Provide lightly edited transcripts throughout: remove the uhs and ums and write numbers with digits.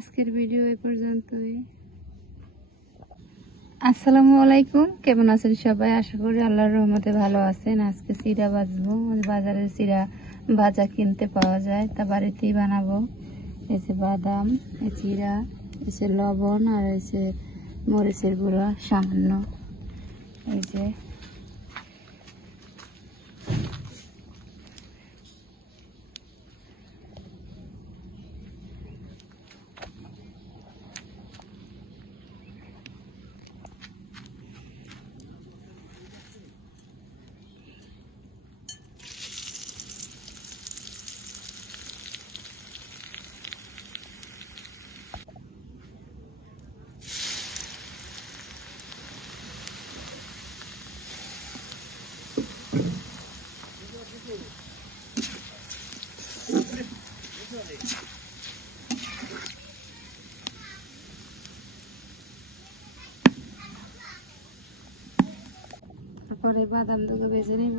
আজকের ভিডিও এই পর্যন্তই। আসসালামু আলাইকুম, কেমন আছেন সবাই? আশা করি আল্লাহর রহমতে ভালো আছেন। আজকে চিড়া ভাজবো, বাজারে চিড়া ভাজা কিনতে পাওয়া যায়, তা বাড়িতেই বানাবো। এই যে বাদাম, এই চিড়া, এই যে লবণ, আর এই যে মরিচের গুঁড়া সামান্য, এই যে তারপরে বাদাম দুটো ভেজে নেব।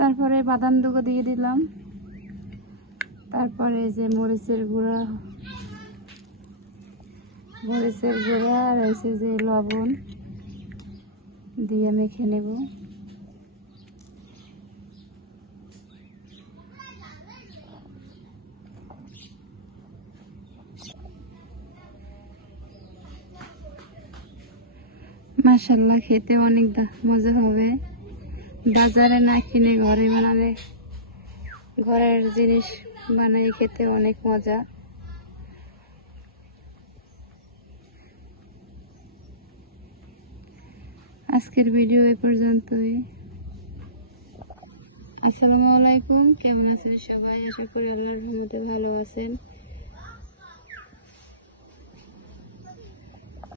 তারপরে বাদাম দুটো দিয়ে দিলাম। তারপরে যে মরিচের গুঁড়া আর এসে যে লবণ দিয়ে মেখে নেব। মাশাআল্লাহ, খেতে অনেক মজা হবে। বাজারে না কিনে ঘরে বানালে, ঘরের জিনিস বানাই খেতে অনেক মজা। আজকের ভিডিও এই পর্যন্তই। আসসালামু আলাইকুম, কেমন আছেন সবাই? আশা করি আল্লাহর রহমতে ভালো আছেন।